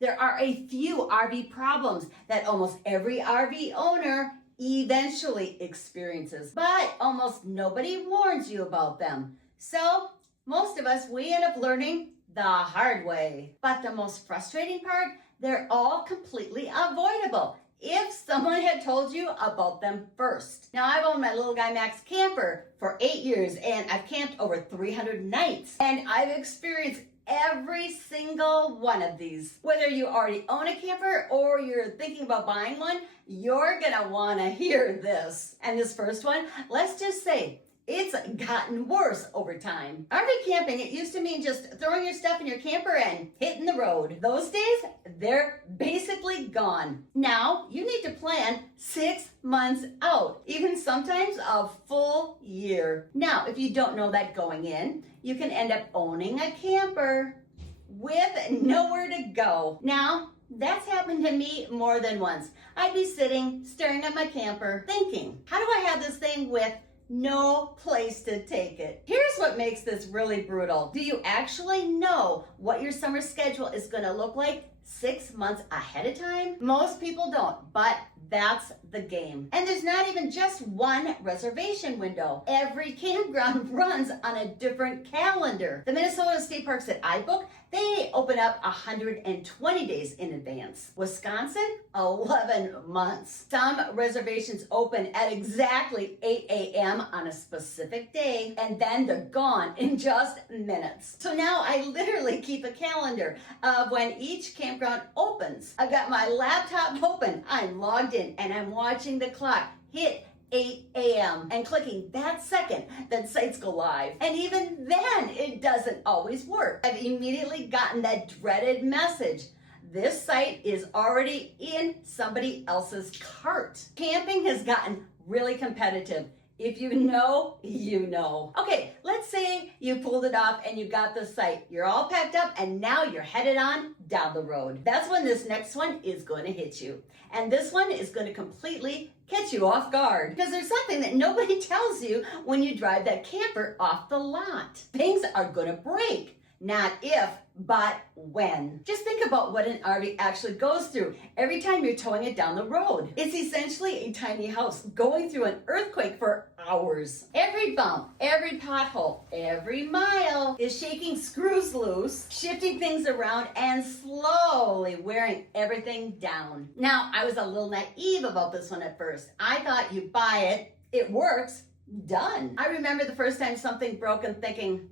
There are a few RV problems that almost every RV owner eventually experiences, but almost nobody warns you about them. So most of us, we end up learning the hard way. But the most frustrating part, they're all completely avoidable if someone had told you about them first. Now, I've owned my little guy Max camper for 8 years, and I've camped over 300 nights, and I've experienced every single one of these. Whether you already own a camper or you're thinking about buying one, you're gonna wanna hear this. And this first one, let's just say, it's gotten worse over time. RV camping, it used to mean just throwing your stuff in your camper and hitting the road. Those days, they're basically gone. Now, you need to plan 6 months out, even sometimes a full year. Now, if you don't know that going in, you can end up owning a camper with nowhere to go. Now, that's happened to me more than once. I'd be sitting, staring at my camper, thinking, how do I have this thing with no place to take it? Here's what makes this really brutal. Do you actually know what your summer schedule is going to look like 6 months ahead of time? Most people don't, but that's the game. And there's not even just one reservation window. Every campground runs on a different calendar. The Minnesota state parks that I book, they open up 120 days in advance. Wisconsin, 11 months. Some reservations open at exactly 8 a.m. on a specific day, and then they're gone in just minutes. So now I literally keep a calendar of when each campground opens. I've got my laptop open, I'm logged in, and I'm watching the clock hit 8 a.m. and clicking that second that sites go live. And even then, it doesn't always work. I've immediately gotten that dreaded message. This site is already in somebody else's cart. Camping has gotten really competitive. If you know, you know. Okay, let's say you pulled it off and you got the site. You're all packed up and now you're headed on down the road. That's when this next one is going to hit you. And this one is going to completely catch you off guard. Because there's something that nobody tells you when you drive that camper off the lot. Things are going to break. Not if, but when. Just think about what an RV actually goes through every time you're towing it down the road. It's essentially a tiny house going through an earthquake for hours. Every bump, every pothole, every mile is shaking screws loose, shifting things around, and slowly wearing everything down. Now, I was a little naive about this one at first. I thought you buy it, it works, done. I remember the first time something broke and thinking,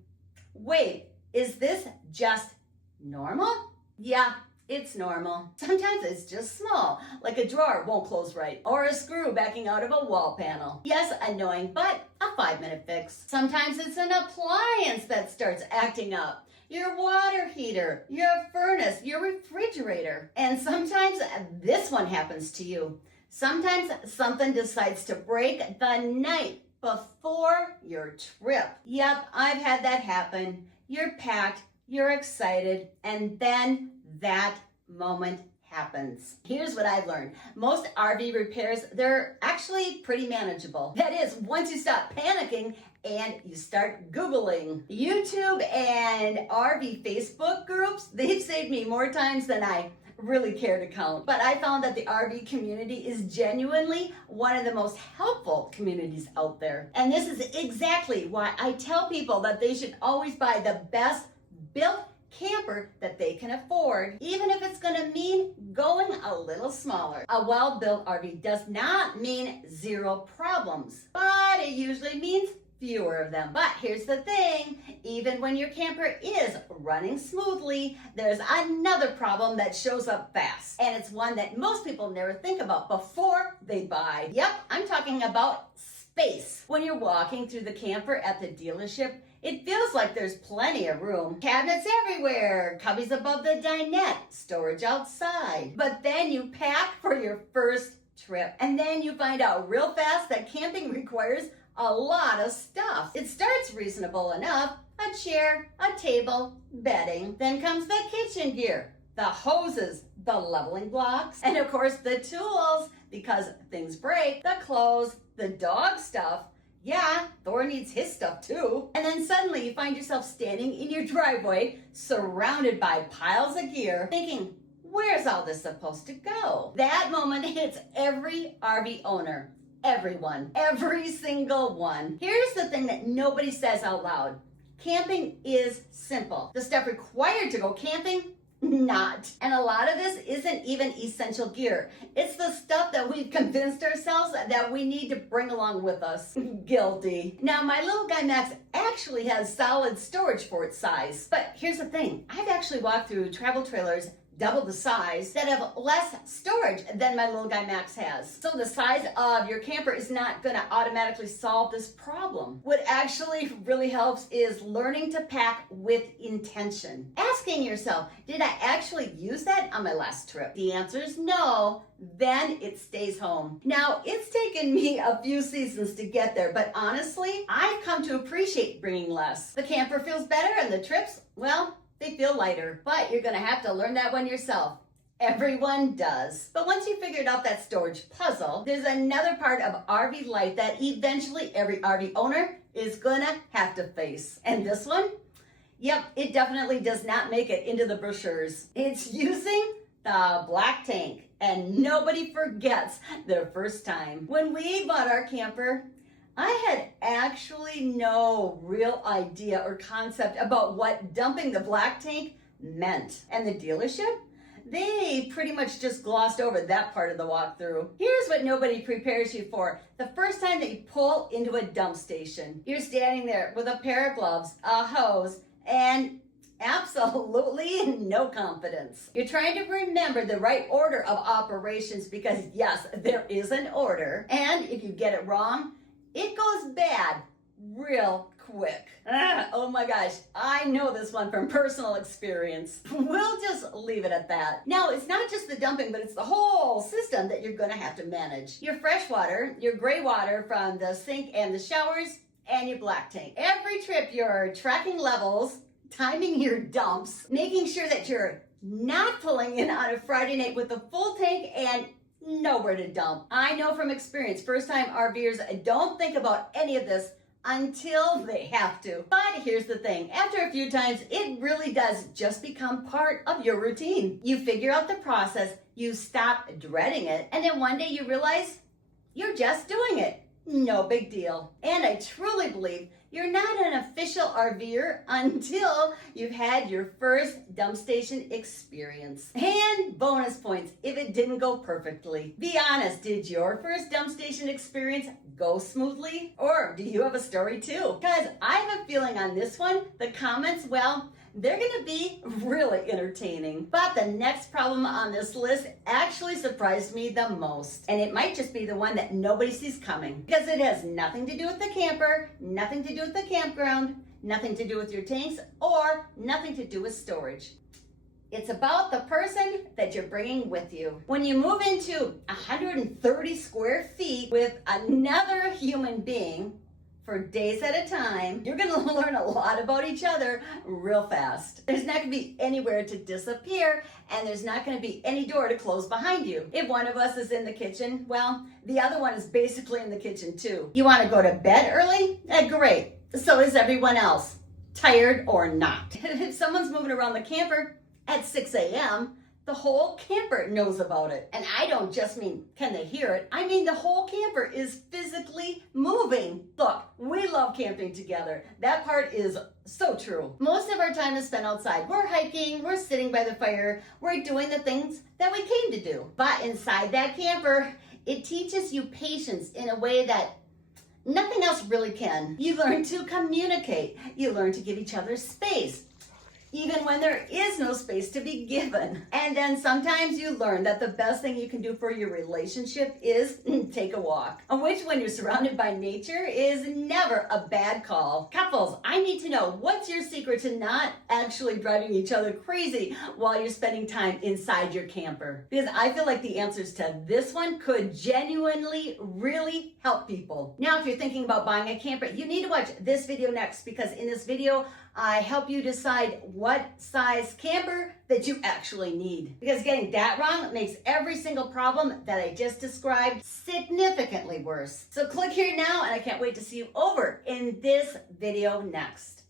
wait, is this just normal? Yeah, it's normal. Sometimes it's just small, like a drawer won't close right, or a screw backing out of a wall panel. Yes, annoying, but a 5-minute fix. Sometimes it's an appliance that starts acting up. Your water heater, your furnace, your refrigerator. And sometimes this one happens to you. Sometimes something decides to break the night before your trip. Yep, I've had that happen. You're packed, you're excited, and then that moment happens. Here's what I've learned. Most RV repairs, they're actually pretty manageable. That is, once you stop panicking and you start Googling. YouTube and RV Facebook groups, they've saved me more times than I really care to count. But I found that the RV community is genuinely one of the most helpful communities out there. And this is exactly why I tell people that they should always buy the best built camper that they can afford, even if it's going to mean going a little smaller. A well-built RV does not mean zero problems, but it usually means fewer of them. But here's the thing, even when your camper is running smoothly, there's another problem that shows up fast. And it's one that most people never think about before they buy. Yep, I'm talking about space. When you're walking through the camper at the dealership, it feels like there's plenty of room. Cabinets everywhere, cubbies above the dinette, storage outside. But then you pack for your first trip. And then you find out real fast that camping requires a lot of stuff. It starts reasonable enough. A chair, a table, bedding. Then comes the kitchen gear, the hoses, the leveling blocks, and of course the tools, because things break, the clothes, the dog stuff. Yeah, Thor needs his stuff too. And then suddenly you find yourself standing in your driveway, surrounded by piles of gear, thinking, where's all this supposed to go? That moment hits every RV owner. Everyone. Every single one. Here's the thing that nobody says out loud. Camping is simple. The stuff required to go camping, not. And a lot of this isn't even essential gear. It's the stuff that we've convinced ourselves that we need to bring along with us. Guilty. Now, my little guy Max actually has solid storage for its size. But here's the thing. I've actually walked through travel trailers double the size that have less storage than my little guy Max has. So the size of your camper is not gonna automatically solve this problem. What actually really helps is learning to pack with intention. Asking yourself, did I actually use that on my last trip? The answer is no. Then it stays home. Now, it's taken me a few seasons to get there, but honestly, I've come to appreciate bringing less. The camper feels better and the trips, well, they feel lighter, but you're gonna have to learn that one yourself. Everyone does. But once you figured out that storage puzzle, there's another part of RV life that eventually every RV owner is gonna have to face. And this one? Yep, it definitely does not make it into the brochures. It's using the black tank. And nobody forgets their first time. When we bought our camper, I had actually no real idea or concept about what dumping the black tank meant. And the dealership, they pretty much just glossed over that part of the walkthrough. Here's what nobody prepares you for. The first time that you pull into a dump station, you're standing there with a pair of gloves, a hose, and absolutely no confidence. You're trying to remember the right order of operations because yes, there is an order. And if you get it wrong, it goes bad real quick. Oh my gosh, I know this one from personal experience. We'll just leave it at that. Now, it's not just the dumping, but it's the whole system that you're gonna have to manage. Your fresh water, your gray water from the sink and the showers, and your black tank. Every trip, you're tracking levels, timing your dumps, making sure that you're not pulling in on a Friday night with a full tank and nowhere to dump. I know from experience, first-time RVers don't think about any of this until they have to. But here's the thing, after a few times, it really does just become part of your routine. You figure out the process, you stop dreading it, and then one day you realize you're just doing it. No big deal. And I truly believe you're not an official RVer until you've had your first dump station experience. And bonus points if it didn't go perfectly. Be honest, did your first dump station experience go smoothly? Or do you have a story too? Because I have a feeling on this one, the comments, well, they're gonna be really entertaining. But the next problem on this list actually surprised me the most. And it might just be the one that nobody sees coming. Because it has nothing to do with the camper, nothing to do with the campground, nothing to do with your tanks, or nothing to do with storage. It's about the person that you're bringing with you. When you move into 130 square feet with another human being, for days at a time, you're gonna learn a lot about each other real fast. There's not gonna be anywhere to disappear, and there's not gonna be any door to close behind you. If one of us is in the kitchen, well, the other one is basically in the kitchen too. You wanna go to bed early? Great, so is everyone else, tired or not. If someone's moving around the camper at 6 a.m., the whole camper knows about it. And I don't just mean, can they hear it? I mean, the whole camper is physically moving. Look, we love camping together. That part is so true. Most of our time is spent outside. We're hiking, we're sitting by the fire, we're doing the things that we came to do. But inside that camper, it teaches you patience in a way that nothing else really can. You learn to communicate. You learn to give each other space, even when there is no space to be given. And then sometimes you learn that the best thing you can do for your relationship is take a walk, which when you're surrounded by nature is never a bad call. Couples, I need to know, what's your secret to not actually driving each other crazy while you're spending time inside your camper? Because I feel like the answers to this one could genuinely really help people. Now, if you're thinking about buying a camper, you need to watch this video next, because in this video, I help you decide what size camper that you actually need. Because getting that wrong makes every single problem that I just described significantly worse. So click here now, and I can't wait to see you over in this video next.